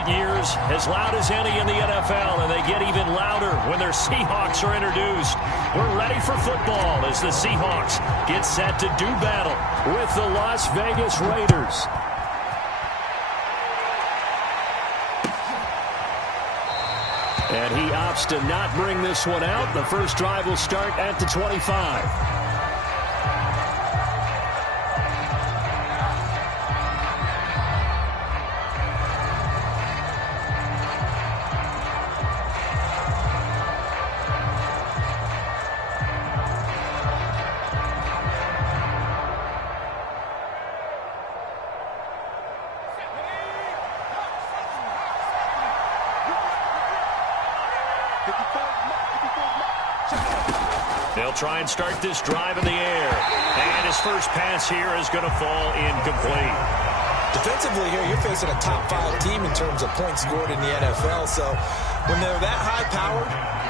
recent years, as loud as any in the NFL, and they get even louder when their Seahawks are introduced. We're ready for football as the Seahawks get set to do battle with the Las Vegas Raiders. And he opts to not bring this one out. The first drive will start at the 25. They'll try and start this drive in the air. And his first pass here is going to fall incomplete. Defensively here, you're facing a top-5 team in terms of points scored in the NFL. So when they're that high-powered,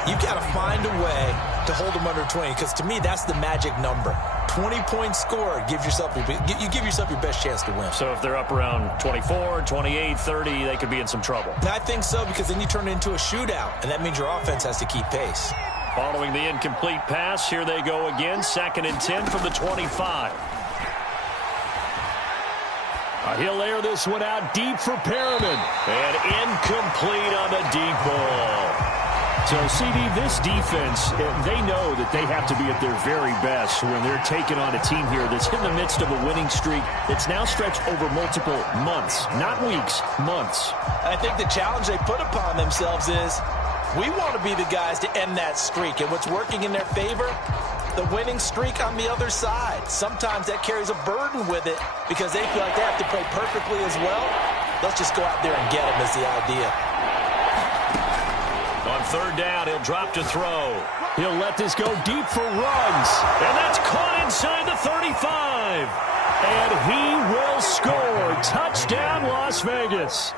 you've got to find a way to hold them under 20. Because to me, that's the magic number. 20 points scored, you give yourself your best chance to win. So if they're up around 24, 28, 30, they could be in some trouble. And I think so, because then you turn it into a shootout, and that means your offense has to keep pace. Following the incomplete pass, here they go again. 2nd and 10 from the 25. He'll air this one out deep for Perriman. And incomplete on the deep ball. So, CD, this defense, they know that they have to be at their very best when they're taking on a team here that's in the midst of a winning streak that's now stretched over multiple months, not weeks, months. I think the challenge they put upon themselves is we want to be the guys to end that streak. And what's working in their favor? The winning streak on the other side. Sometimes that carries a burden with it because they feel like they have to play perfectly as well. Let's just go out there and get them is the idea. On 3rd down, he'll drop to throw. He'll let this go deep for Ruggs. And that's caught inside the 35. And he will score. Touchdown, Las Vegas.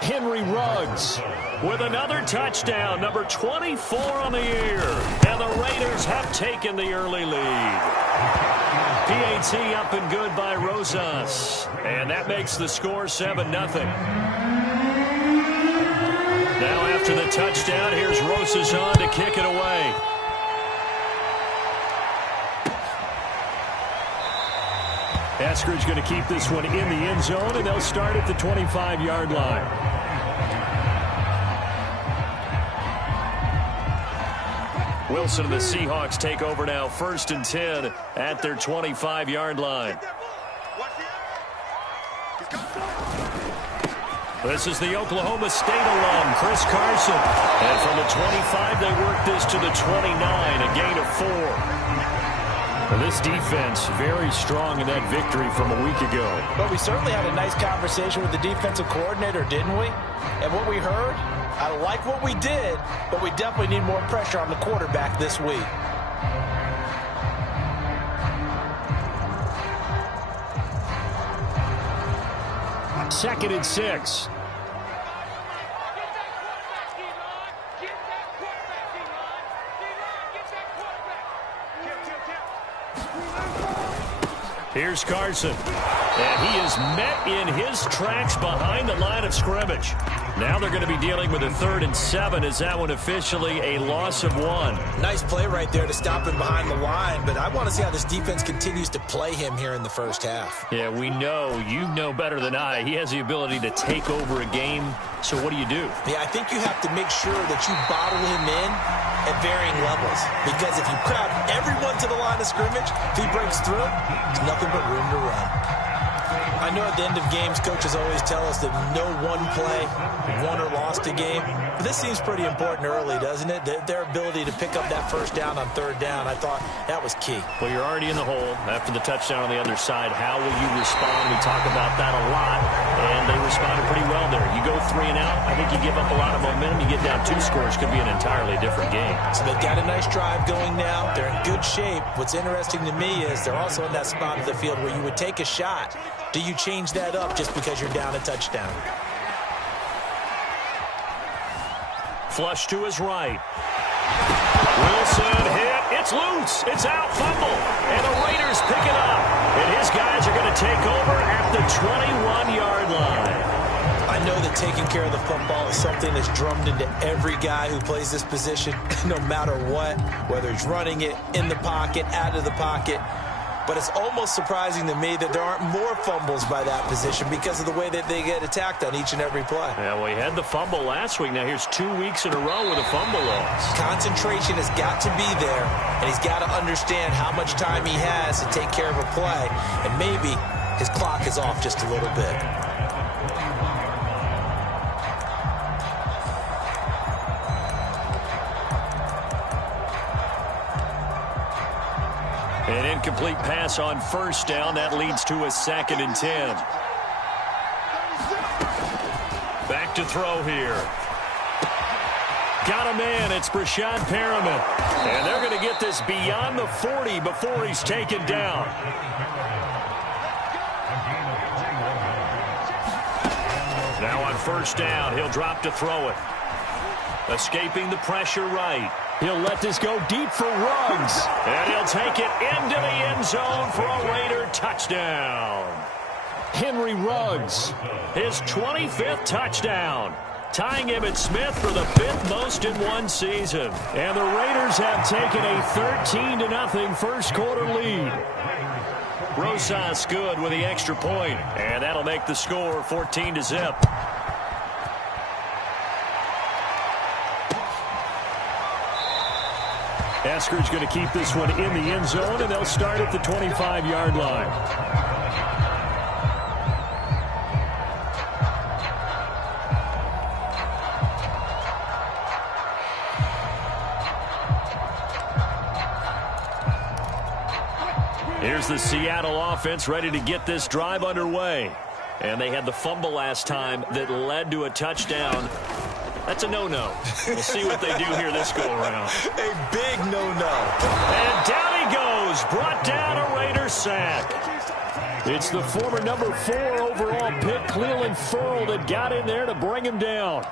Henry Ruggs with another touchdown, number 24 on the year. And the Raiders have taken the early lead. PAT up and good by Rosas. And that makes the score 7-0. Now after the touchdown, here's Rosas on to kick it away. Eskridge going to keep this one in the end zone, and they'll start at the 25-yard line. Wilson and the Seahawks take over now, 1st and 10 at their 25-yard line. This is the Oklahoma State alum, Chris Carson. And from the 25, they work this to the 29, a gain of 4. Well, this defense very strong in that victory from a week ago. But we certainly had a nice conversation with the defensive coordinator, didn't we? And what we heard, I like what we did, but we definitely need more pressure on the quarterback this week. Second and 6. Here's Carson. And he is met in his tracks behind the line of scrimmage. Now they're going to be dealing with a 3rd and 7. Is that one officially a loss of 1? Nice play right there to stop him behind the line, but I want to see how this defense continues to play him here in the first half. Yeah, we know. You know better than I. He has the ability to take over a game. So what do you do? Yeah, I think you have to make sure that you bottle him in at varying levels. Because if you crowd everyone to the line of scrimmage, if he breaks through, there's nothing but room to run. I know at the end of games, coaches always tell us that no one play won or lost a game. But this seems pretty important early, doesn't it? Their ability to pick up that first down on 3rd down, I thought that was key. Well, you're already in the hole after the touchdown on the other side. How will you respond? We talk about that a lot, and they responded pretty well there. You go 3 and out, I think you give up a lot of momentum. You get down 2 scores, could be an entirely different game. So they've got a nice drive going now. They're in good shape. What's interesting to me is they're also in that spot of the field where you would take a shot. Do you change that up just because you're down a touchdown? Flush to his right. Wilson hit. It's loose. It's out. Fumble. And the Raiders pick it up. And his guys are going to take over at the 21-yard line. I I know that taking care of the football is something that's drummed into every guy who plays this position, no matter what, whether he's running it, in the pocket, out of the pocket. But it's almost surprising to me that there aren't more fumbles by that position because of the way that they get attacked on each and every play. Yeah, well, he had the fumble last week. Now here's 2 weeks in a row with a fumble loss. Concentration has got to be there, and he's got to understand how much time he has to take care of a play, and maybe his clock is off just a little bit. An incomplete pass on first down. That leads to a 2nd and 10. Back to throw here. Got a man. It's Breshad Perriman. And they're going to get this beyond the 40 before he's taken down. Now on first down, he'll drop to throw it. Escaping the pressure right. He'll let this go deep for Ruggs. And he'll take it into the end zone for a Raider touchdown. Henry Ruggs, his 25th touchdown, tying Emmitt Smith for the 5th most in one season. And the Raiders have taken a 13-0 first quarter lead. Rosas good with the extra point, and that'll make the score 14-0. Esker's going to keep this one in the end zone, and they'll start at the 25-yard line. Here's the Seattle offense ready to get this drive underway. And they had the fumble last time that led to a touchdown. That's a no-no. We'll see what they do here this go-around. A big no-no. And down he goes. Brought down a Raider sack. It's the former number 4 overall pick, Clelin Ferrell, that got in there to bring him down.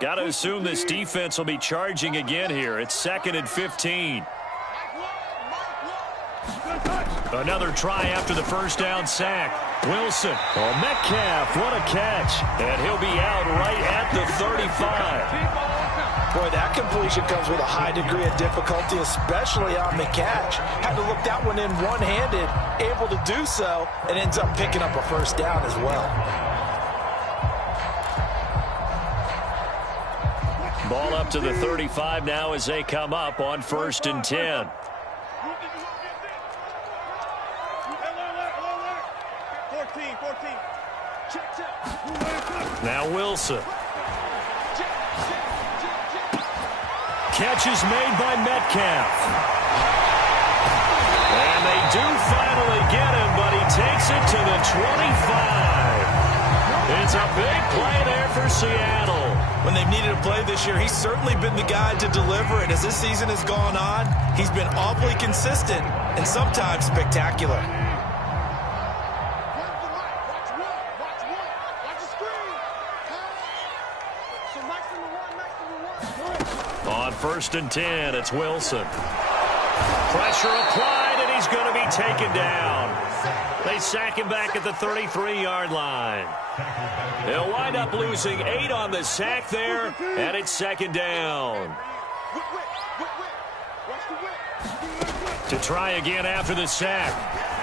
Got to assume this defense will be charging again here. It's 2nd and 15. Another try after the first down sack. Wilson. Oh, Metcalf, what a catch. And he'll be out right at the 35. Boy, that completion comes with a high degree of difficulty, especially on the catch. Had to look that one in one-handed, able to do so, and ends up picking up a first down as well. Ball up to the 35 now as they come up on 1st and 10. Now Wilson. Catch is made by Metcalf. And they do finally get him, but he takes it to the 25. It's a big play there for Seattle. When they've needed a play this year, he's certainly been the guy to deliver. And as this season has gone on, he's been awfully consistent and sometimes spectacular. On 1st and 10, it's Wilson. Pressure applied, and he's going to be taken down. They sack him back at the 33-yard line. They'll wind up losing 8 on the sack there, and it's 2nd down. To try again after the sack.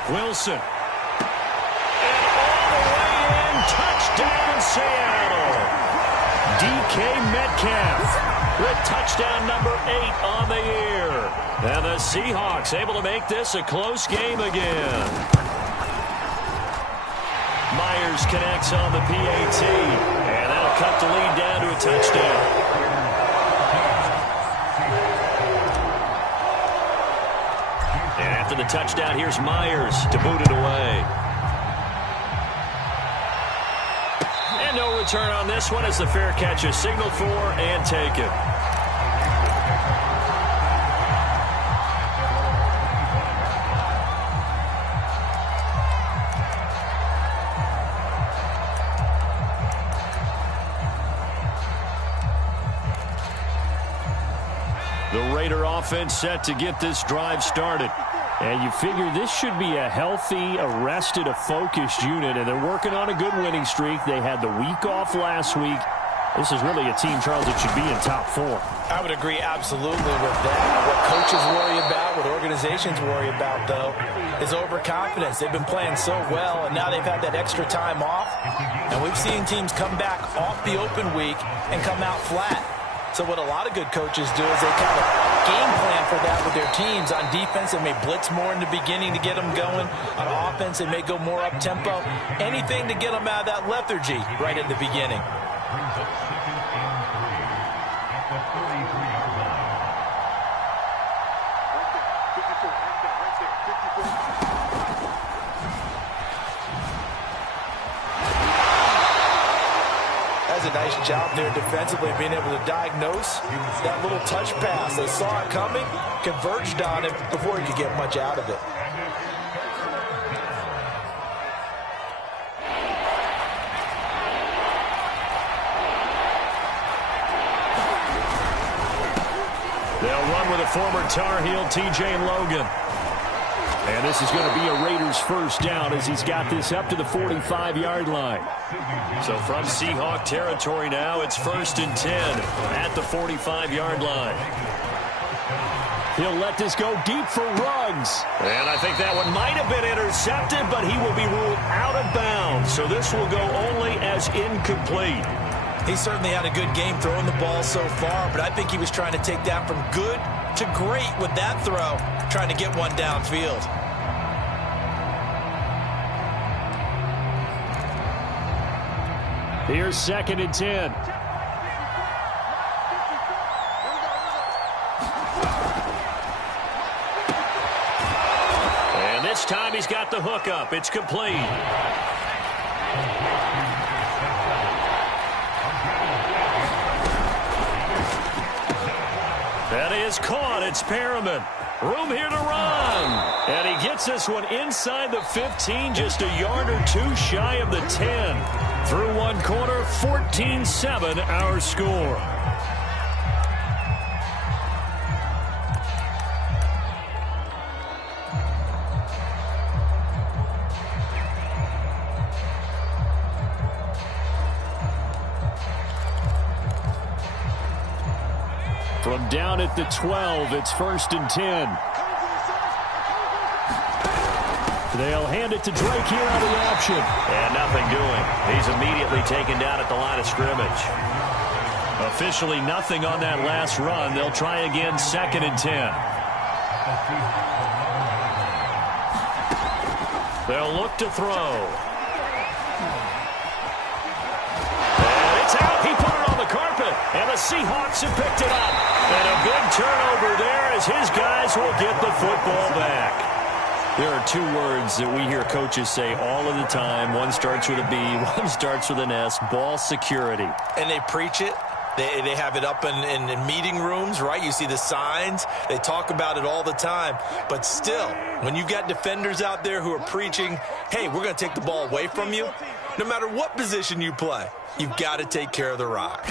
Wilson. And all the way in, touchdown Seattle. DK Metcalf with touchdown number 8 on the year. And the Seahawks able to make this a close game again. Myers connects on the PAT, and that'll cut the lead down to a touchdown. And after the touchdown, here's Myers to boot it away. And no return on this one as the fair catch is signaled for and taken. The Raider offense set to get this drive started. And you figure this should be a healthy, arrested, a focused unit, and they're working on a good winning streak. They had the week off last week. This is really a team, Charles, that should be in top 4. I would agree absolutely with that. What coaches worry about, what organizations worry about, though, is overconfidence. They've been playing so well, and now they've had that extra time off. And we've seen teams come back off the open week and come out flat. So what a lot of good coaches do is they kind of game plan for that with their teams. On defense, they may blitz more in the beginning to get them going. On offense, they may go more up-tempo. Anything to get them out of that lethargy right at the beginning. A nice job there defensively, being able to diagnose that little touch pass. They saw it coming, converged on it before he could get much out of it. They'll run with a former Tar Heel, TJ Logan. And this is going to be a Raiders first down as he's got this up to the 45-yard line. So from Seahawk territory now, it's 1st and 10 at the 45-yard line. He'll let this go deep for Ruggs. And I think that one might have been intercepted, but he will be ruled out of bounds. So this will go only as incomplete. He certainly had a good game throwing the ball so far, but I think he was trying to take that from good to great with that throw, trying to get one downfield. Here's 2nd and 10. And this time he's got the hook up. It's complete. That is caught. It's Perriman. Room here to run. And he gets this one inside the 15, just a yard or two shy of the 10. Through one quarter, 14-7 our score. From down at the 12, it's 1st and 10. They'll hand it to Drake here on the option. And nothing doing. He's immediately taken down at the line of scrimmage. Officially nothing on that last run. They'll try again, 2nd and 10. They'll look to throw. And it's out. He put it on the carpet. And the Seahawks have picked it up. And a big turnover there as his guys will get the football back. There are two words that we hear coaches say all of the time. One starts with a B, one starts with an S, ball security. And they preach it. They have it up in meeting rooms, right? You see the signs. They talk about it all the time. But still, when you've got defenders out there who are preaching, hey, we're going to take the ball away from you, no matter what position you play, you've got to take care of the rock.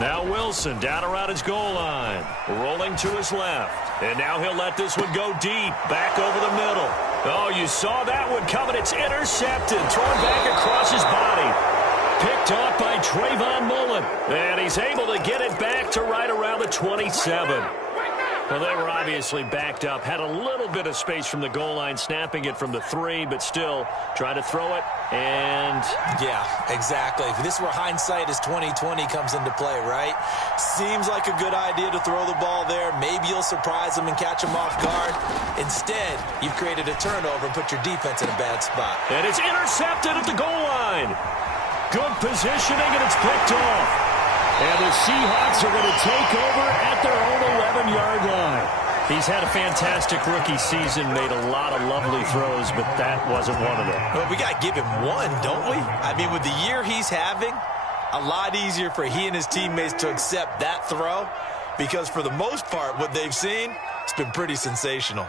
Now Wilson down around his goal line, rolling to his left. And now he'll let this one go deep, back over the middle. Oh, you saw that one coming. It's intercepted, thrown back across his body. Picked off by Trayvon Mullen. And he's able to get it back to right around the 27. Well, they were obviously backed up. Had a little bit of space from the goal line, snapping it from the 3, but still try to throw it. And yeah, exactly. This is where hindsight is 20/20 comes into play, right? Seems like a good idea to throw the ball there. Maybe you'll surprise them and catch them off guard. Instead, you've created a turnover and put your defense in a bad spot. And it's intercepted at the goal line. Good positioning, and it's picked off. And the Seahawks are going to take over at their own 11-yard line. He's had a fantastic rookie season, made a lot of lovely throws, but that wasn't one of them. Well, we got to give him one, don't we? I mean, with the year he's having, a lot easier for he and his teammates to accept that throw because for the most part, what they've seen, it's been pretty sensational.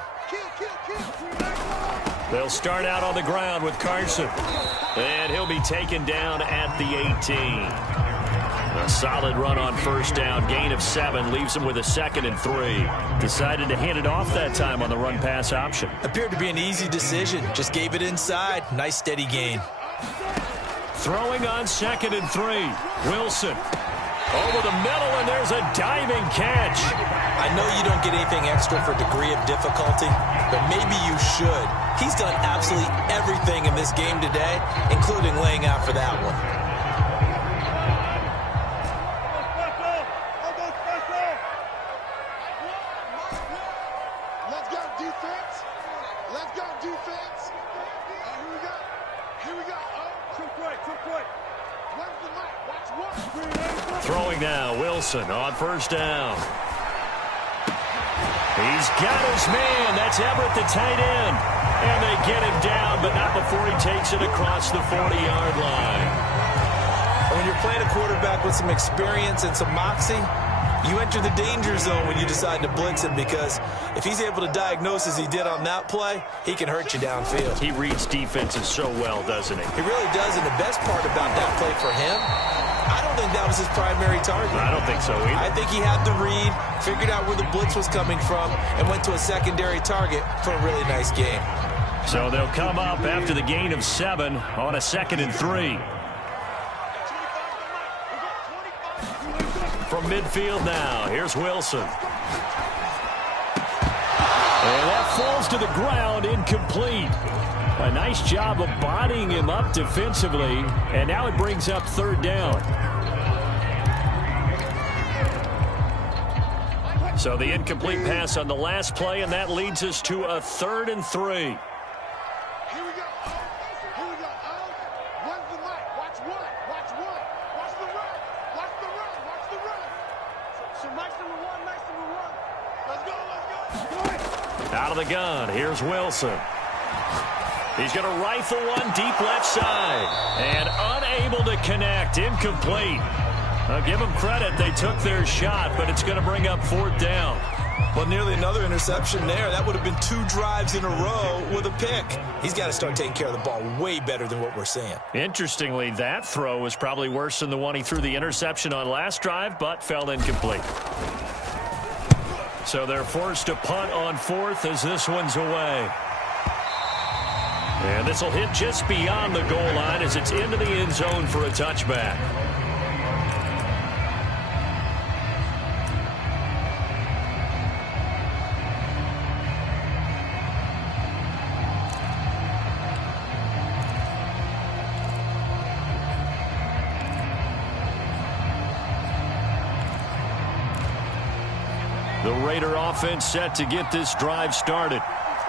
They'll start out on the ground with Carson, and he'll be taken down at the 18. A solid run on first down. Gain of 7 leaves him with a 2nd and 3. Decided to hand it off that time on the run-pass option. Appeared to be an easy decision. Just gave it inside. Nice steady gain. Throwing on 2nd and 3. Wilson. Over the middle, and there's a diving catch. I know you don't get anything extra for degree of difficulty, but maybe you should. He's done absolutely everything in this game today, including laying out for that one. Let's go, defense. Let's go, defense. Here we go. Here we go. Too quick. Where's the mic? Watch one. Throwing now, Wilson on first down. He's got his man. That's Everett, the tight end. And they get him down, but not before he takes it across the 40-yard line. When you're playing a quarterback with some experience and some moxie, you enter the danger zone when you decide to blitz him, because if he's able to diagnose as he did on that play, he can hurt you downfield. He reads defenses so well, doesn't he? He really does, and the best part about that play for him, I don't think that was his primary target. I don't think so either. I think he had the read, figured out where the blitz was coming from, and went to a secondary target for a really nice game. So they'll come up after the gain of 7 on a 2nd and 3. From midfield now, here's Wilson. And that falls to the ground, incomplete. A nice job of bodying him up defensively, and now it brings up 3rd down. So the incomplete pass on the last play, and that leads us to a 3rd and 3. Here we go. Here we go. Where's the mic? Watch one. Watch one. Watch the run. Watch the run. Watch the run. So Mike's number one. Let's go. Out of the gun, here's Wilson. He's going to rifle one deep left side. And unable to connect. Incomplete. I'll give them credit. They took their shot, but it's going to bring up 4th down. Well, nearly another interception there. That would have been 2 drives in a row with a pick. He's got to start taking care of the ball way better than what we're seeing. Interestingly, that throw was probably worse than the one he threw the interception on last drive, but fell incomplete. So they're forced to punt on 4th as this one's away. And this will hit just beyond the goal line as it's into the end zone for a touchback. The Raider offense set to get this drive started.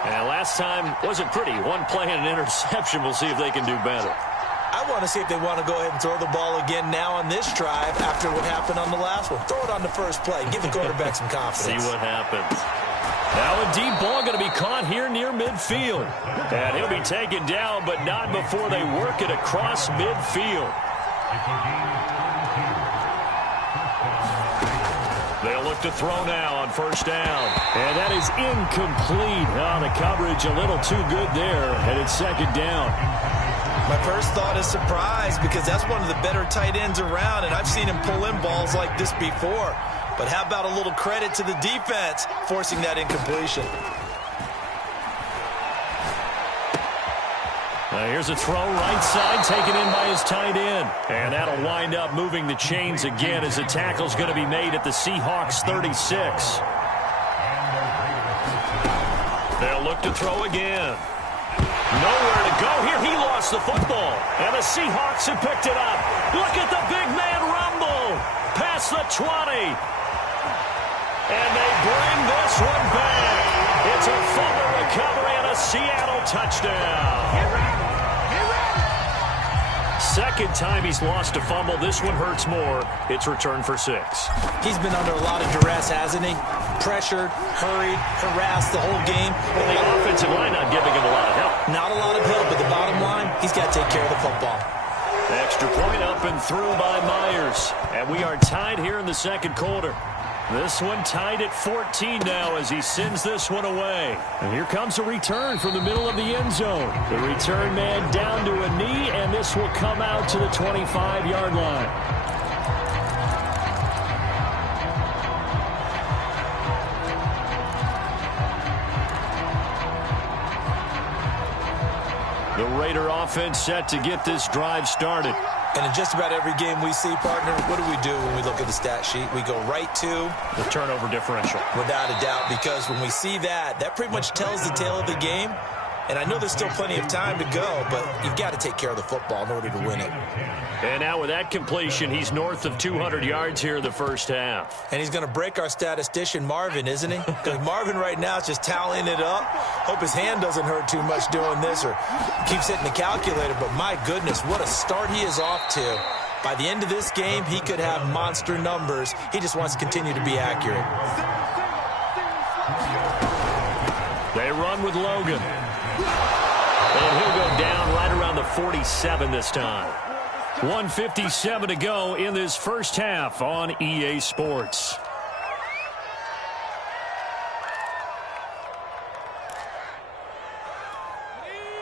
And last time wasn't pretty. One play and an interception. We'll see if they can do better. I want to see if they want to go ahead and throw the ball again now on this drive after what happened on the last one. Throw it on the first play. Give the quarterback some confidence. See what happens. Now a deep ball going to be caught here near midfield. And he'll be taken down, but not before they work it across midfield. They'll look to throw now on first down. And that is incomplete. Oh, the coverage a little too good there, and it's 2nd down. My first thought is surprise, because that's one of the better tight ends around, and I've seen him pull in balls like this before. But how about a little credit to the defense forcing that incompletion? Here's a throw right side taken in by his tight end. And that'll wind up moving the chains again as the tackle's going to be made at the Seahawks 36. They'll look to throw again. Nowhere to go here. He lost the football. And the Seahawks have picked it up. Look at the big man rumble. Past the 20. And they bring this one back. It's a fumble recovery and a Seattle touchdown. Second time he's lost a fumble. This one hurts more. It's returned for 6. He's been under a lot of duress, hasn't he? Pressured, hurried, harassed the whole game. Well, the offensive line not giving him a lot of help. Not a lot of help, but the bottom line, he's got to take care of the football. Extra point up and through by Myers. And we are tied here in the 2nd quarter. This one tied at 14 now as he sends this one away. And here comes a return from the middle of the end zone. The return man down to a knee, and this will come out to the 25-yard line. Raider offense set to get this drive started. And in just about every game we see, partner, what do when we look at the stat sheet? We go right to the turnover differential. Without a doubt, because when we see that, that pretty much tells the tale of the game. And I know there's still plenty of time to go, but you've got to take care of the football in order to win it. And now with that completion, he's north of 200 yards here in the first half. And he's going to break our statistician, Marvin, isn't he? Because Marvin right now is just tallying it up. Hope his hand doesn't hurt too much doing this or keeps hitting the calculator. But my goodness, what a start he is off to. By the end of this game, he could have monster numbers. He just wants to continue to be accurate. They run with Logan. And he'll go down right around the 47 this time. 1:57 to go in this first half on EA Sports.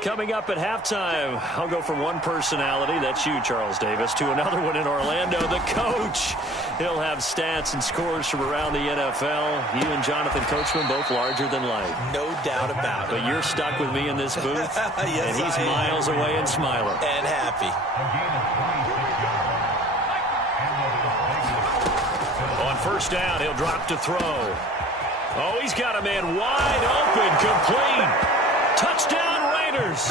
Coming up at halftime, I'll go from one personality, that's you, Charles Davis, to another one in Orlando, the coach. He'll have stats and scores from around the NFL. You and Jonathan Coachman both larger than life. No doubt about it. But you're stuck with me in this booth, yes, and he's miles away and smiling. And happy. On first down, he'll drop to throw. Oh, he's got a man wide open, complete. Touchdown, Raiders.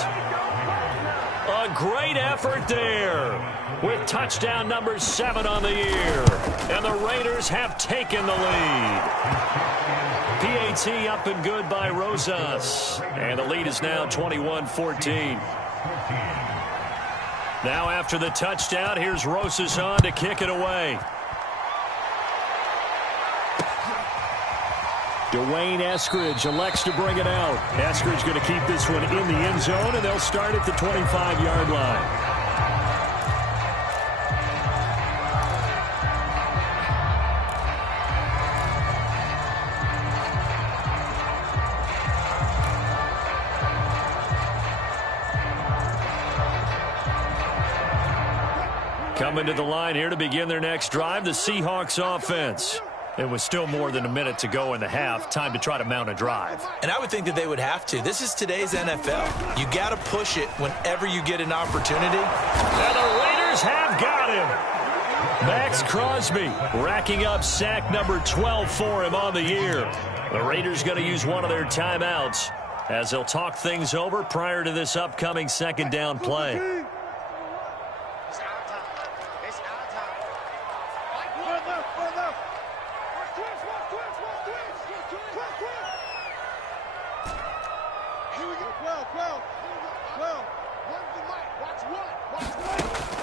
A great effort there with touchdown number 7 on the year. And the Raiders have taken the lead. PAT up and good by Rosas. And the lead is now 21-14. Now after the touchdown, here's Rosas on to kick it away. Dwayne Eskridge elects to bring it out. Eskridge going to keep this one in the end zone, and they'll start at the 25-yard line. Coming to the line here to begin their next drive, the Seahawks offense. It was still more than a minute to go in the half. Time to try to mount a drive. And I would think that they would have to. This is today's NFL. You got to push it whenever you get an opportunity. And the Raiders have got him. Max Crosby racking up sack number 12 for him on the year. The Raiders going to use one of their timeouts as they'll talk things over prior to this upcoming second down play.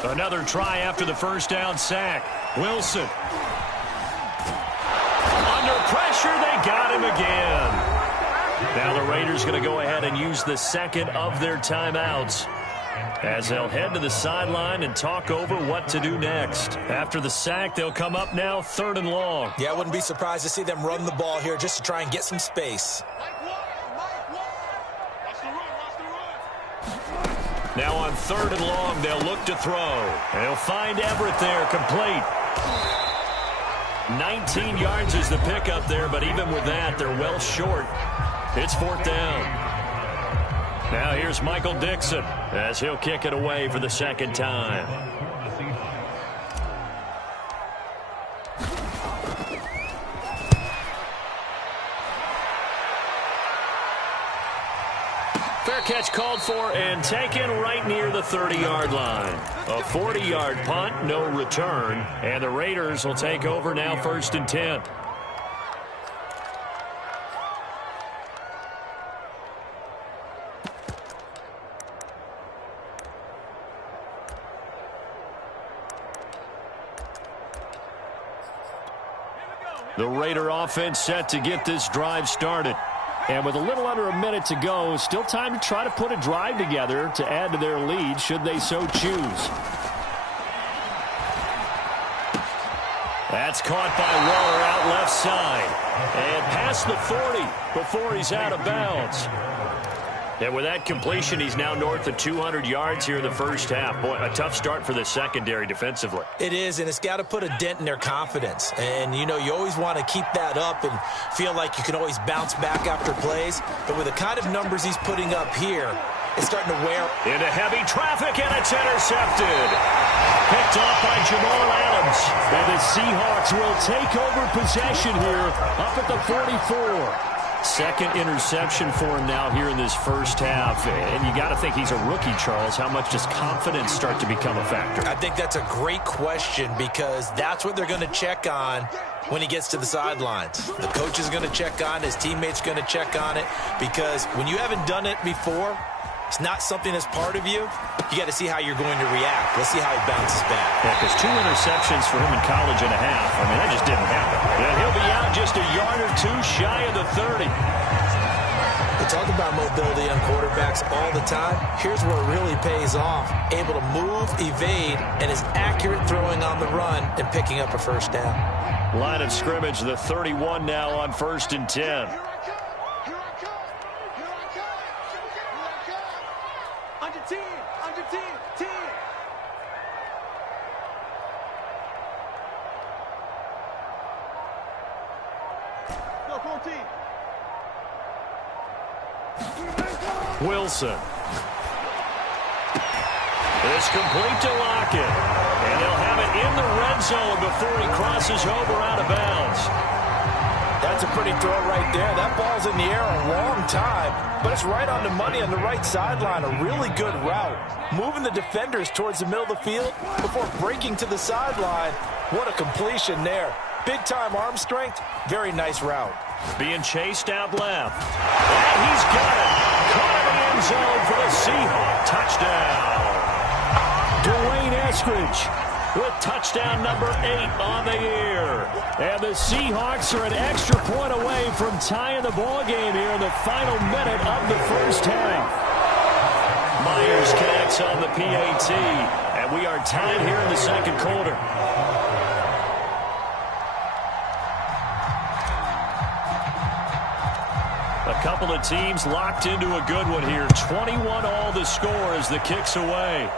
Another try after the first down sack. Wilson. Under pressure, they got him again. Now the Raiders going to go ahead and use the second of their timeouts as they'll head to the sideline and talk over what to do next. After the sack, they'll come up now 3rd and long. Yeah, I wouldn't be surprised to see them run the ball here just to try and get some space. Now on 3rd and long, they'll look to throw. And they'll find Everett there, complete. 19 yards is the pickup there, but even with that, they're well short. It's 4th down. Now here's Michael Dixon as he'll kick it away for the second time. Fair catch called for and taken right near the 30-yard line. A 40-yard punt, no return. And the Raiders will take over now 1st and 10. The Raider offense set to get this drive started. And with a little under a minute to go, still time to try to put a drive together to add to their lead should they so choose. That's caught by Waller out left side. And past the 40 before he's out of bounds. And with that completion, he's now north of 200 yards here in the first half. Boy, a tough start for the secondary defensively. It is, and it's got to put a dent in their confidence. And, you know, you always want to keep that up and feel like you can always bounce back after plays. But with the kind of numbers he's putting up here, is starting to wear. Into heavy traffic, and it's intercepted. Picked off by Jamal Adams. And the Seahawks will take over possession here up at the 44. Second interception for him now here in this first half. And you got to think he's a rookie, Charles. How much does confidence start to become a factor? I think that's a great question because that's what they're going to check on when he gets to the sidelines. The coach is going to check on, his teammates going to check on it, because when you haven't done it before, it's not something that's part of you. You got to see how you're going to react. Let's see how he bounces back. Yeah, because 2 interceptions for him in college and a half. I mean, that just didn't happen. And he'll be out just a yard or 2 shy of the 30. We talk about mobility on quarterbacks all the time. Here's where it really pays off. Able to move, evade, and is accurate throwing on the run and picking up a first down. Line of scrimmage, the 31 now on 1st and 10. Under 10, under 10, 10. Go 14. Wilson. It's complete to Lockett. And they'll have it in the red zone before he crosses over out of bounds. That's a pretty throw right there. That ball's in the air a long time, but it's right on the money on the right sideline. A really good route. Moving the defenders towards the middle of the field before breaking to the sideline. What a completion there. Big-time arm strength. Very nice route. Being chased out left. And he's got it. Caught in the end zone for the Seahawks touchdown. Dwayne Eskridge with touchdown number 8 on the year. And the Seahawks are an extra point away from tying the ball game here in the final minute of the first half. Myers connects on the PAT, and we are tied here in the second quarter. A couple of teams locked into a good one here. 21 all the score as the kick's away.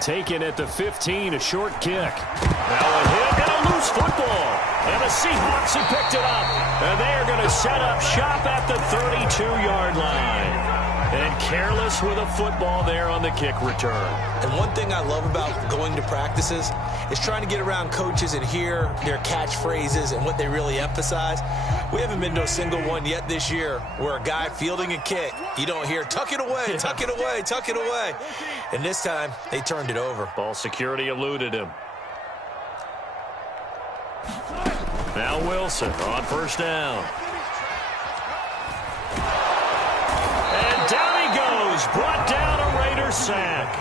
Taken at the 15, a short kick. Now a hit and a loose football. And the Seahawks have picked it up. And they are going to set up shop at the 32-yard line. And careless with a football there on the kick return. And one thing I love about going to practices is trying to get around coaches and hear their catchphrases and what they really emphasize. We haven't been to a single one yet this year where a guy fielding a kick, you don't hear, tuck it away, tuck it away, tuck it away. And this time, they turned it over. Ball security eluded him. Now Wilson on first down. And down he goes. Brought down a Raider sack.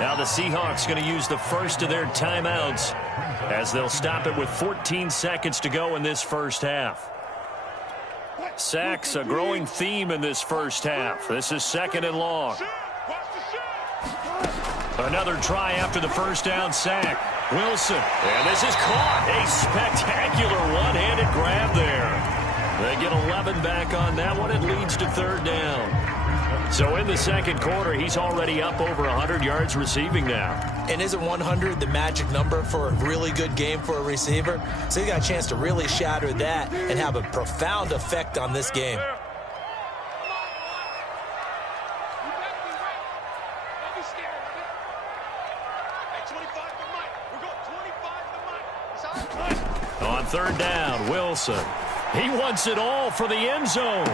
Now the Seahawks going to use the first of their timeouts as they'll stop it with 14 seconds to go in this first half. Sacks, a growing theme in this first half. This is 2nd and long. Another try after the first down sack. Wilson, and this is caught. A spectacular one-handed grab there. They get 11 back on that one. It leads to 3rd down. So in the second quarter, he's already up over 100 yards receiving now. And isn't 100 the magic number for a really good game for a receiver? So he got a chance to really shatter that and have a profound effect on this game. On 3rd down, Wilson. He wants it all for the end zone.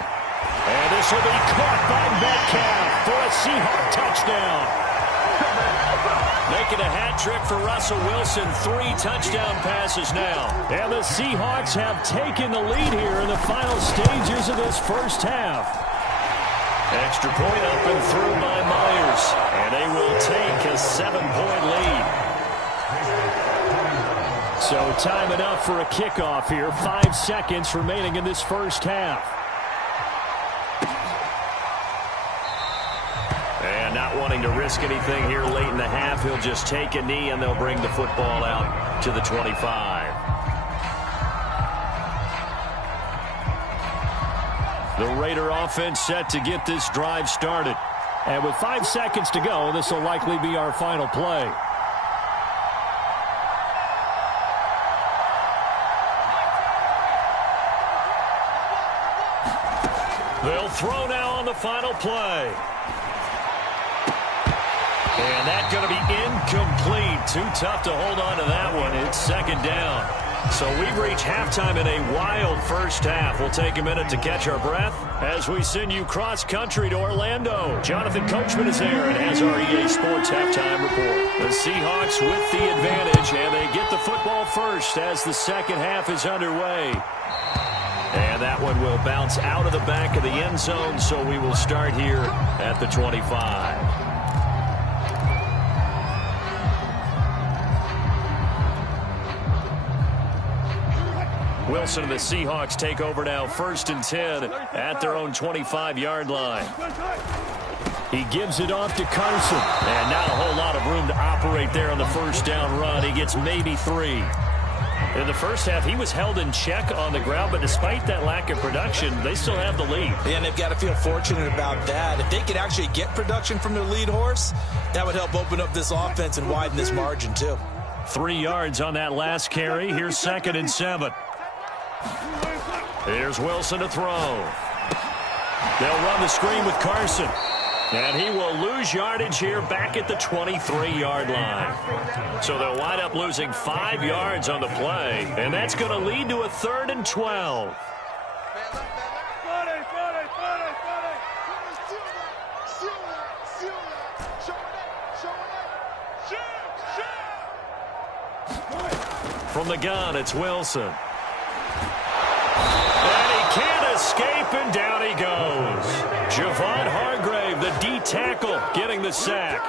And this will be caught by Metcalf for a Seahawk touchdown. Making a hat trick for Russell Wilson. 3 touchdown passes now. And the Seahawks have taken the lead here in the final stages of this first half. Extra point up and through by Myers. And they will take a 7-point lead. So time enough for a kickoff here. 5 seconds remaining in this first half. And not wanting to risk anything here late in the half, he'll just take a knee and they'll bring the football out to the 25. The Raider offense set to get this drive started. And with 5 seconds to go, this will likely be our final play. They'll throw now on the final play. And that's going to be incomplete. Too tough to hold on to that one. It's second down. So we've reached halftime in a wild first half. We'll take a minute to catch our breath as we send you cross-country to Orlando. Jonathan Coachman is there and has our EA Sports halftime report. The Seahawks with the advantage, and they get the football first as the second half is underway. And that one will bounce out of the back of the end zone, so we will start here at the 25. Wilson and the Seahawks take over now, 1st and 10 at their own 25-yard line. He gives it off to Carson. And not a whole lot of room to operate there on the first down run. He gets maybe 3. In the first half, he was held in check on the ground, but despite that lack of production, they still have the lead. Yeah, and they've got to feel fortunate about that. If they could actually get production from their lead horse, that would help open up this offense and widen this margin, too. 3 yards on that last carry. Here's 2nd and 7. Here's Wilson to throw. They'll run the screen with Carson. And he will lose yardage here back at the 23-yard line. So they'll wind up losing 5 yards on the play. And that's going to lead to a 3rd and 12. From the gun, it's Wilson. And he can't escape, and down he goes. Javon Hargrave, the D tackle, getting the sack.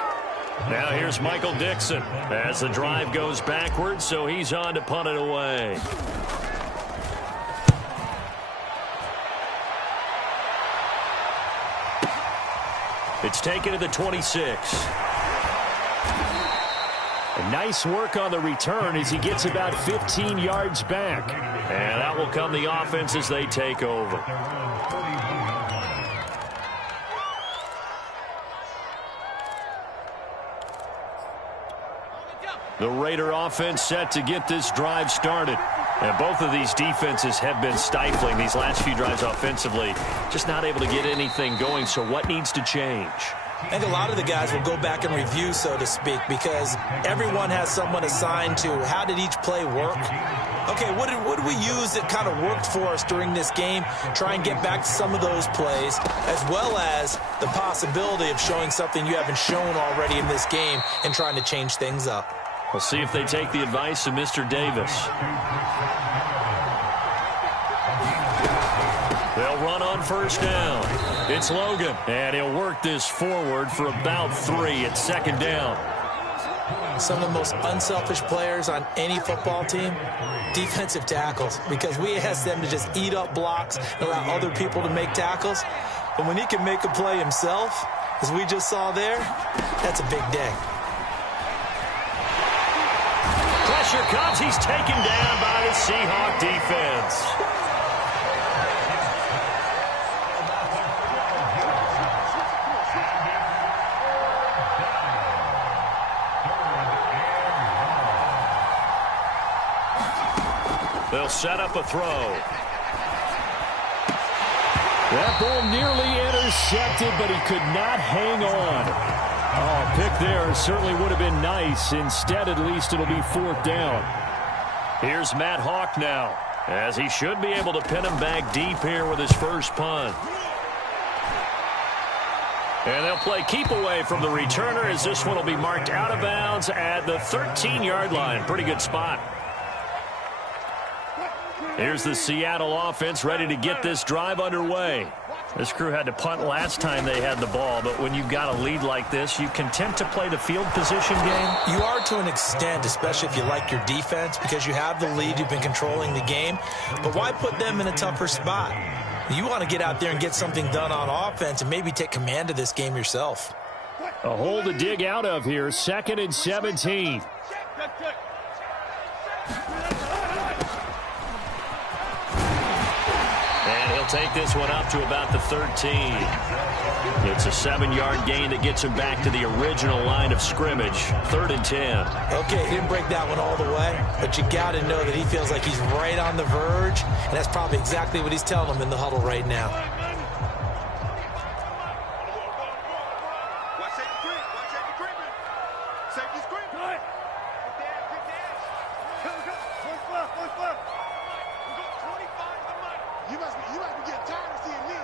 Now here's Michael Dixon as the drive goes backwards, so he's on to punt it away. It's taken to the 26. Nice work on the return as he gets about 15 yards back. And that will come the offense as they take over. The Raider offense set to get this drive started. And both of these defenses have been stifling these last few drives offensively. Just not able to get anything going, so what needs to change? I think a lot of the guys will go back and review, so to speak, because everyone has someone assigned to how did each play work. Okay, what did we use that kind of worked for us during this game? Try and get back to some of those plays, as well as the possibility of showing something you haven't shown already in this game and trying to change things up. We'll see if they take the advice of Mr. Davis. They'll run on first down. It's Logan, and he'll work this forward for about 3 at 2nd down. Some of the most unselfish players on any football team, defensive tackles, because we ask them to just eat up blocks and allow other people to make tackles. But when he can make a play himself, as we just saw there, that's a big day. Pressure comes. He's taken down by the Seahawk defense. They'll set up a throw. That ball nearly intercepted, but he could not hang on. Oh, pick there certainly would have been nice. Instead, at least, it'll be 4th down. Here's Matt Hawk now, as he should be able to pin him back deep here with his first punt. And they'll play keep away from the returner, as this one will be marked out of bounds at the 13-yard line. Pretty good spot. Here's the Seattle offense ready to get this drive underway. This crew had to punt last time they had the ball, but when you've got a lead like this, you can tend to play the field position game. You are to an extent, especially if you like your defense, because you have the lead, you've been controlling the game. But why put them in a tougher spot? You want to get out there and get something done on offense and maybe take command of this game yourself. A hole to dig out of here, 2nd and 17. Take this one up to about the 13. It's a 7-yard gain that gets him back to the original line of scrimmage. 3rd and 10. Okay, he didn't break that one all the way, but you got to know that he feels like he's right on the verge, and that's probably exactly what he's telling them in the huddle right now. screen. Good. Good dash. Go. One foot. We go 25 to the mic. You must be getting tired of seeing me.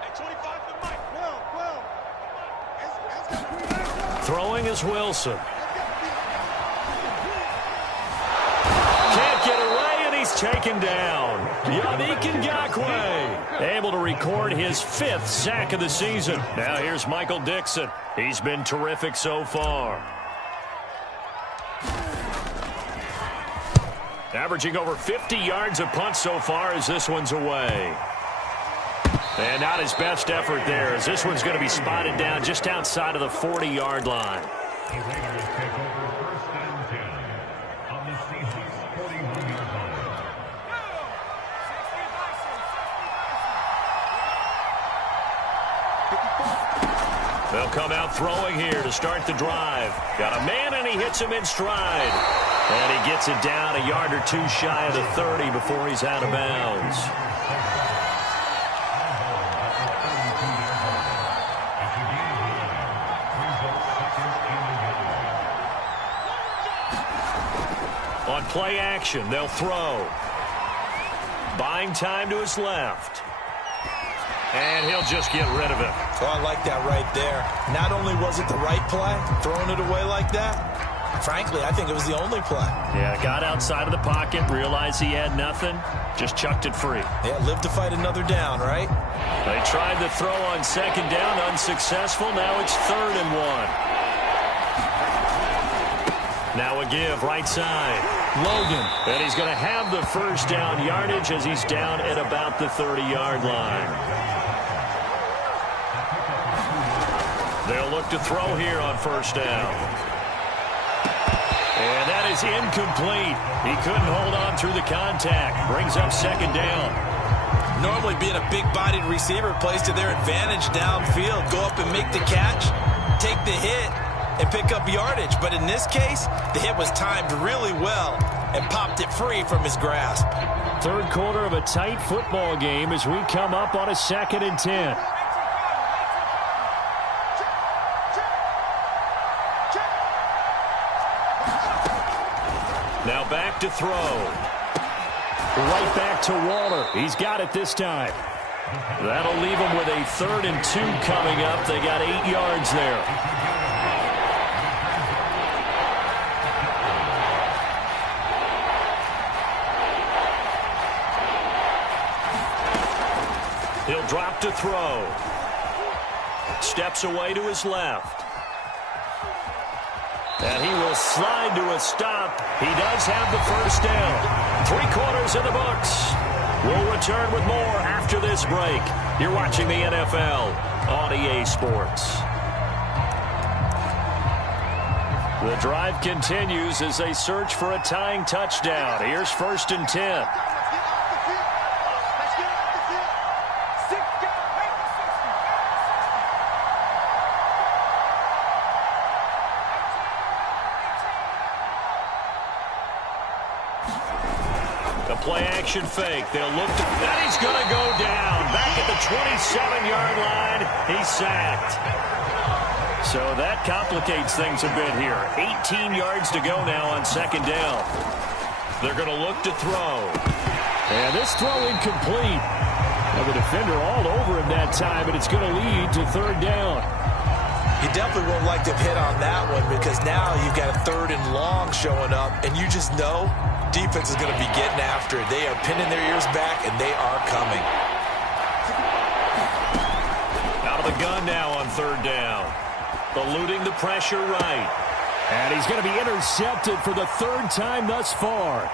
Hey, 25 to the mic. Well. Throwing is Wilson. Can't get away, and he's taken down. Yannick Ngakoue able to record his 5th sack of the season. Now here's Michael Dixon. He's been terrific so far. Averaging over 50 yards a punt so far as this one's away. And not his best effort there, as this one's going to be spotted down just outside of the 40-yard line. The Raiders take over 1st and 10 on the Seahawks 41-yard line. They'll come out throwing here to start the drive. Got a man, and he hits him in stride. And he gets it down a yard or two shy of the 30 before he's out of bounds. On play action, they'll throw. Buying time to his left. And he'll just get rid of it. Oh, I like that right there. Not only was it the right play, throwing it away like that, frankly, I think it was the only play. Yeah, got outside of the pocket, realized he had nothing, just chucked it free. Yeah, live to fight another down, right? They tried the throw on 2nd down, unsuccessful. Now it's 3rd and 1. Now a give, right side. Logan. And he's going to have the 1st down yardage as he's down at about the 30-yard line. They'll look to throw here on 1st down. And that is incomplete. He couldn't hold on through the contact. Brings up 2nd down. Normally being a big-bodied receiver plays to their advantage downfield. Go up and make the catch, take the hit, and pick up yardage. But in this case, the hit was timed really well and popped it free from his grasp. 3rd quarter of a tight football game as we come up on a 2nd and 10. Now back to throw. Right back to Waller. He's got it this time. That'll leave him with a 3rd and 2 coming up. They got 8 yards there. He'll drop to throw. Steps away to his left. And he will slide to a stop. He does have the 1st down. 3 quarters in the books. We'll return with more after this break. You're watching the NFL on EA Sports. The drive continues as they search for a tying touchdown. Here's 1st and 10. Play-action fake. They'll look to... And he's going to go down. Back at the 27-yard line. He's sacked. So that complicates things a bit here. 18 yards to go now on 2nd down. They're going to look to throw. And this throw incomplete. Now the defender all over him that time, but it's going to lead to 3rd down. You definitely won't like to hit on that one because now you've got a 3rd and long showing up, and you just know defense is going to be getting after it. They are pinning their ears back, and they are coming. Out of the gun now on 3rd down. Eluding the pressure right. And he's going to be intercepted for the 3rd time thus far.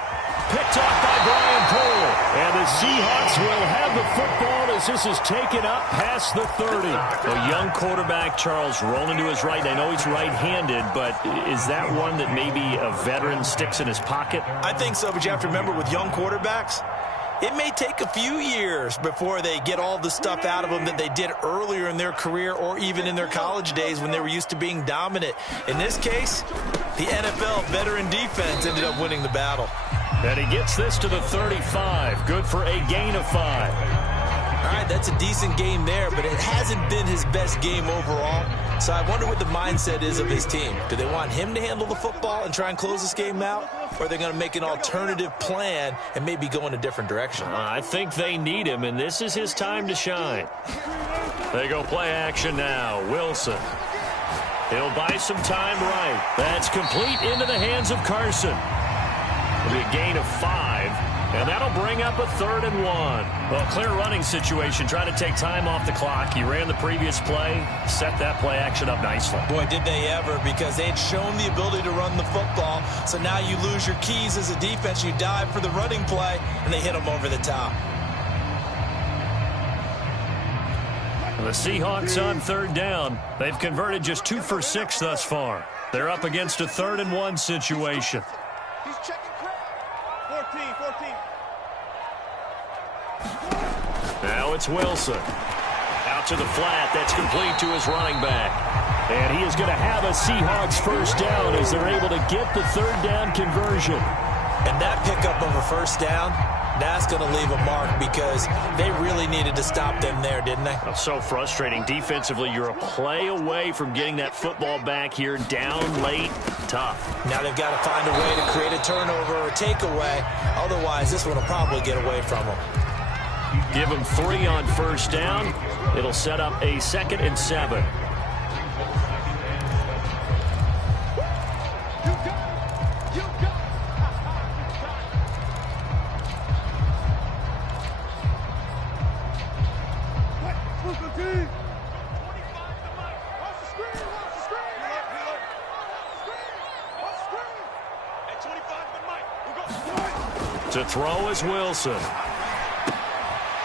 Picked off by Brian Poole. And the Seahawks will have the football as this is taken up past the 30. A young quarterback, Charles, rolling to his right. I know he's right-handed, but is that one that maybe a veteran sticks in his pocket? I think so, but you have to remember with young quarterbacks, it may take a few years before they get all the stuff out of them that they did earlier in their career or even in their college days when they were used to being dominant. In this case, the NFL veteran defense ended up winning the battle. And he gets this to the 35. Good for a gain of 5. right, that's a decent game there, but it hasn't been his best game overall. So I wonder what the mindset is of his team. Do they want him to handle the football and try and close this game out? Or are they going to make an alternative plan and maybe go in a different direction? I think they need him, and this is his time to shine. They go play action now. Wilson. He'll buy some time right. That's complete into the hands of Carson. It'll be a gain of 5, and that'll bring up a 3rd and 1. Well, clear running situation. Trying to take time off the clock. He ran the previous play, set that play action up nicely. Boy, did they ever, because they had shown the ability to run the football. So now you lose your keys as a defense. You dive for the running play, and they hit them over the top. The Seahawks on 3rd down. They've converted just 2 for 6 thus far. They're up against a 3rd and 1 situation. He's checking crowd. 14. Now it's Wilson. Out to the flat. That's complete to his running back. And he is going to have a Seahawks 1st down as they're able to get the 3rd down conversion. And that pickup of a 1st down, that's going to leave a mark because they really needed to stop them there, didn't they? That's so frustrating. Defensively, you're a play away from getting that football back here. Down late, tough. Now they've got to find a way to create a turnover or a takeaway. Otherwise, this one will probably get away from them. Give them 3 on 1st down. It'll set up a 2nd and 7. To throw is Wilson.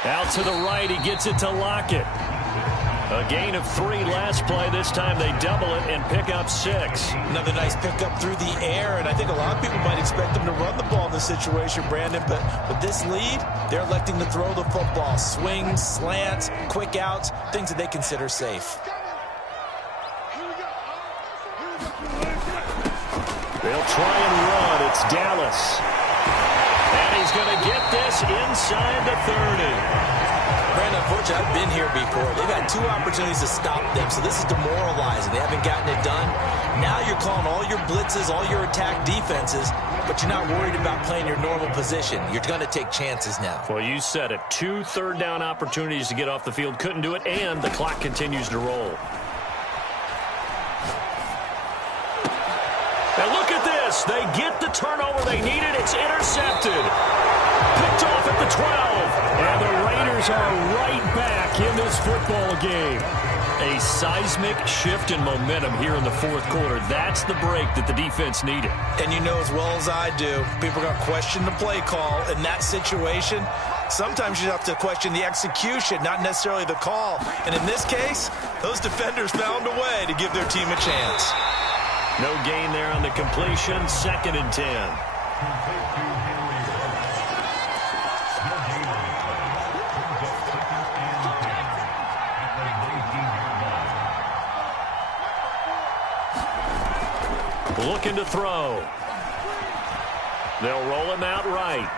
Out to the right, he gets it to Lockett. A gain of 3 last play. This time they double it and pick up 6. Another nice pickup through the air, and I think a lot of people might expect them to run the ball in this situation, Brandon, but with this lead, they're electing to throw the football. Swings, slants, quick outs, things that they consider safe. They'll try and run. It's Dallas. And he's going to get this inside the 30. Brandon, unfortunately, I've been here before. They've had 2 opportunities to stop them, so this is demoralizing. They haven't gotten it done. Now you're calling all your blitzes, all your attack defenses, but you're not worried about playing your normal position. You're going to take chances now. Well, you said it. 2 third down opportunities to get off the field. Couldn't do it, and the clock continues to roll. And look at this. They get the turnover they needed. It's intercepted. Picked off at the 12. And the Raiders are right back in this football game. A seismic shift in momentum here in the 4th quarter. That's the break that the defense needed. And you know as well as I do, people are going to question the play call in that situation. Sometimes you have to question the execution, not necessarily the call. And in this case, those defenders found a way to give their team a chance. No gain there on the completion. 2nd and 10. Looking to throw. They'll roll him out right.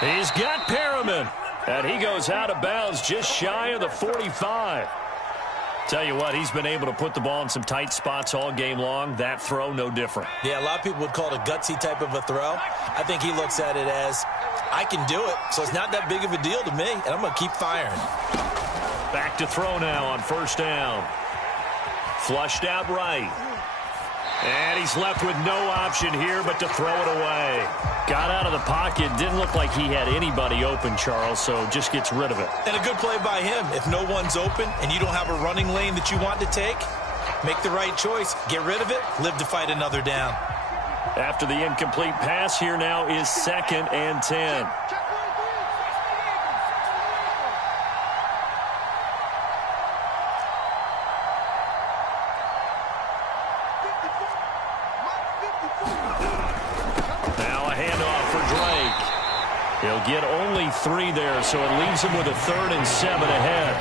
He's got Perriman. And he goes out of bounds just shy of the 45. Tell you what, he's been able to put the ball in some tight spots all game long. That throw, no different. Yeah, a lot of people would call it a gutsy type of a throw. I think he looks at it as, I can do it, so it's not that big of a deal to me, and I'm going to keep firing. Back to throw now on 1st down. Flushed out right. And he's left with no option here but to throw it away. Got out of the pocket. Didn't look like he had anybody open, Charles, so just gets rid of it. And a good play by him. If no one's open and you don't have a running lane that you want to take, make the right choice. Get rid of it. Live to fight another down. After the incomplete pass, here now is 2nd and 10. He'll get only 3 there, so it leaves him with a 3rd and 7 ahead.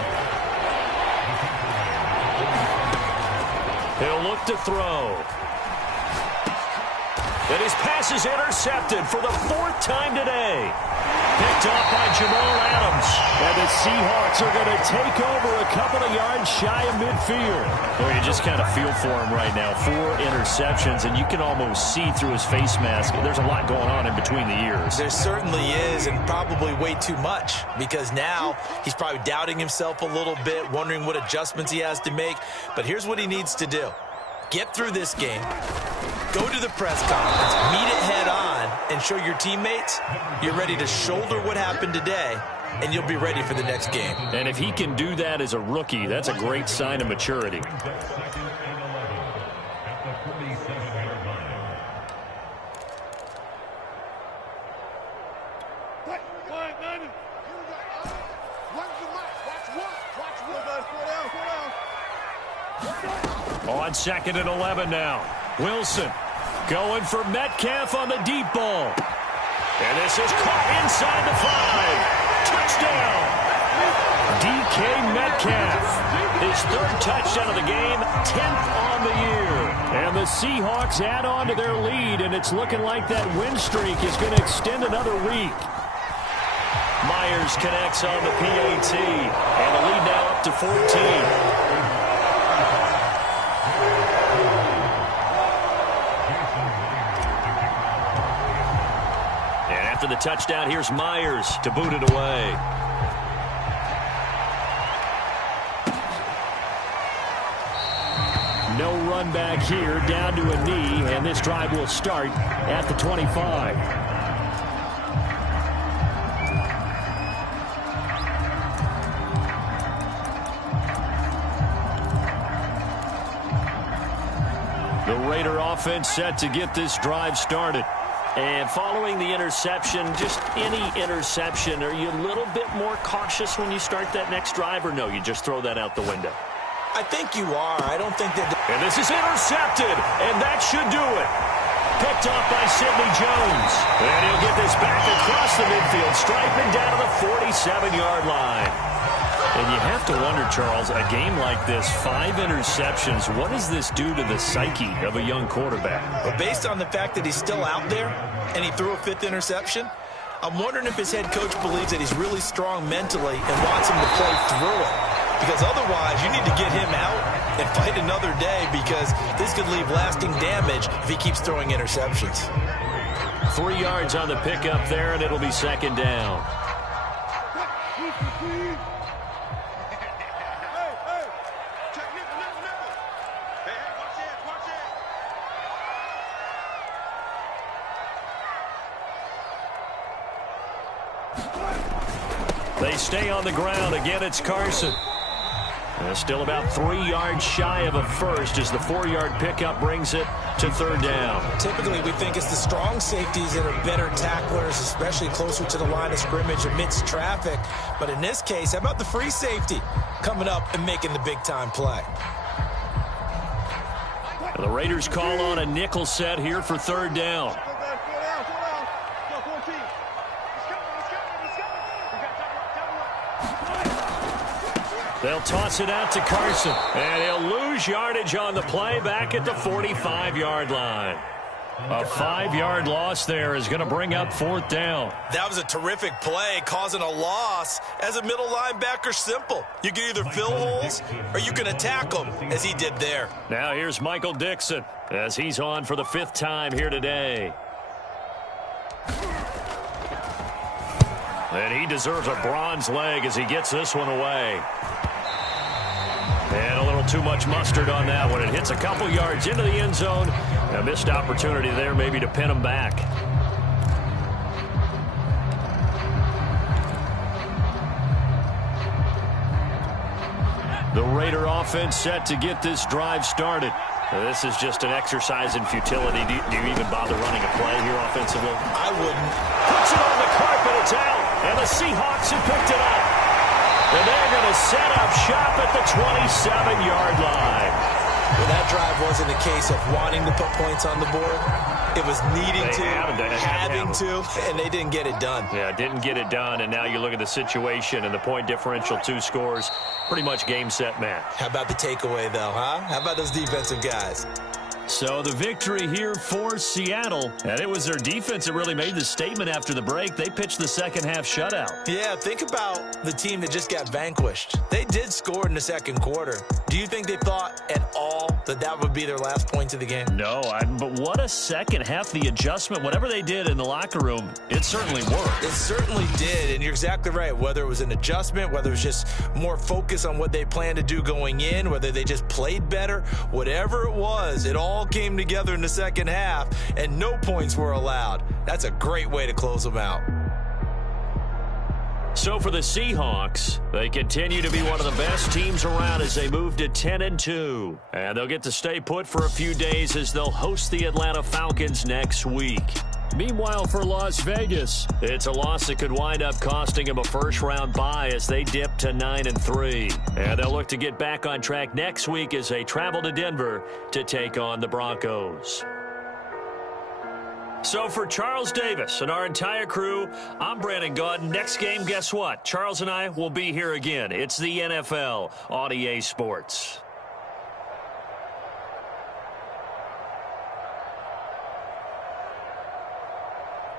He'll look to throw. And his pass is intercepted for the 4th time today. Picked off by Jamal Adams. And the Seahawks are going to take over a couple of yards shy of midfield. Well, you just kind of feel for him right now. 4 interceptions, and you can almost see through his face mask. There's a lot going on in between the ears. There certainly is, and probably way too much, because now he's probably doubting himself a little bit, wondering what adjustments he has to make. But here's what he needs to do. Get through this game, go to the press conference, meet it head on, and show your teammates you're ready to shoulder what happened today, and you'll be ready for the next game. And if he can do that as a rookie, that's a great sign of maturity. On 2nd and 11 now. Wilson going for Metcalf on the deep ball. And this is caught inside the 5. Touchdown. DK Metcalf. His 3rd touchdown of the game, 10th on the year. And the Seahawks add on to their lead, and it's looking like that win streak is going to extend another week. Myers connects on the PAT, and the lead now up to 14. After the touchdown, here's Myers to boot it away. No run back here, down to a knee, and this drive will start at the 25. The Raider offense set to get this drive started. And following the interception, just any interception, are you a little bit more cautious when you start that next drive, or no, you just throw that out the window? I think you are. I don't think that... And this is intercepted, and that should do it. Picked off by Sidney Jones. And he'll get this back across the midfield, striping down to the 47-yard line. And you have to wonder, Charles, a game like this, 5 interceptions, what does this do to the psyche of a young quarterback? But based on the fact that he's still out there and he threw a 5th interception, I'm wondering if his head coach believes that he's really strong mentally and wants him to play through it. Because otherwise, you need to get him out and fight another day, because this could leave lasting damage if he keeps throwing interceptions. 3 yards on the pickup there, and it'll be 2nd down. They stay on the ground. Again, it's Carson. Still about 3 yards shy of a first as the 4-yard pickup brings it to 3rd down. Typically, we think it's the strong safeties that are better tacklers, especially closer to the line of scrimmage amidst traffic. But in this case, how about the free safety coming up and making the big-time play? The Raiders call on a nickel set here for 3rd down. They'll toss it out to Carson, and he'll lose yardage on the play back at the 45-yard line. A 5-yard loss there is going to bring up 4th down. That was a terrific play, causing a loss. As a middle linebacker, simple. You can either fill holes or you can attack them, as he did there. Now here's Michael Dixon as he's on for the 5th time here today. And he deserves a bronze leg as he gets this one away. And a little too much mustard on that one. It hits a couple yards into the end zone. A missed opportunity there maybe to pin him back. The Raider offense set to get this drive started. This is just an exercise in futility. Do you even bother running a play here offensively? I wouldn't. Puts it on the carpet. It's out. And the Seahawks have picked it up. And they're going to set up shop at the 27-yard line. Well, that drive wasn't a case of wanting to put points on the board. It was needing to, having to, and they didn't get it done. Yeah, didn't get it done, and now you look at the situation and the point differential, 2 scores, pretty much game, set, match. How about the takeaway, though, huh? How about those defensive guys? So the victory here for Seattle, and it was their defense that really made the statement after the break. They pitched the second half shutout. Yeah, think about the team that just got vanquished. They did score in the second quarter. Do you think they thought at all that that would be their last point of the game? No, but what a second half. The adjustment, whatever they did in the locker room, it certainly worked. It certainly did, and you're exactly right. Whether it was an adjustment, whether it was just more focus on what they planned to do going in, whether they just played better, whatever it was, it all came together in the second half, and no points were allowed. That's a great way to close them out. So for the Seahawks, they continue to be one of the best teams around as they move to 10-2. And they'll get to stay put for a few days as they'll host the Atlanta Falcons next week. Meanwhile, for Las Vegas, it's a loss that could wind up costing them a first-round bye as they dip to 9-3. And they'll look to get back on track next week as they travel to Denver to take on the Broncos. So for Charles Davis and our entire crew, I'm Brandon Gaudin. Next game, guess what? Charles and I will be here again. It's the NFL on EA Sports.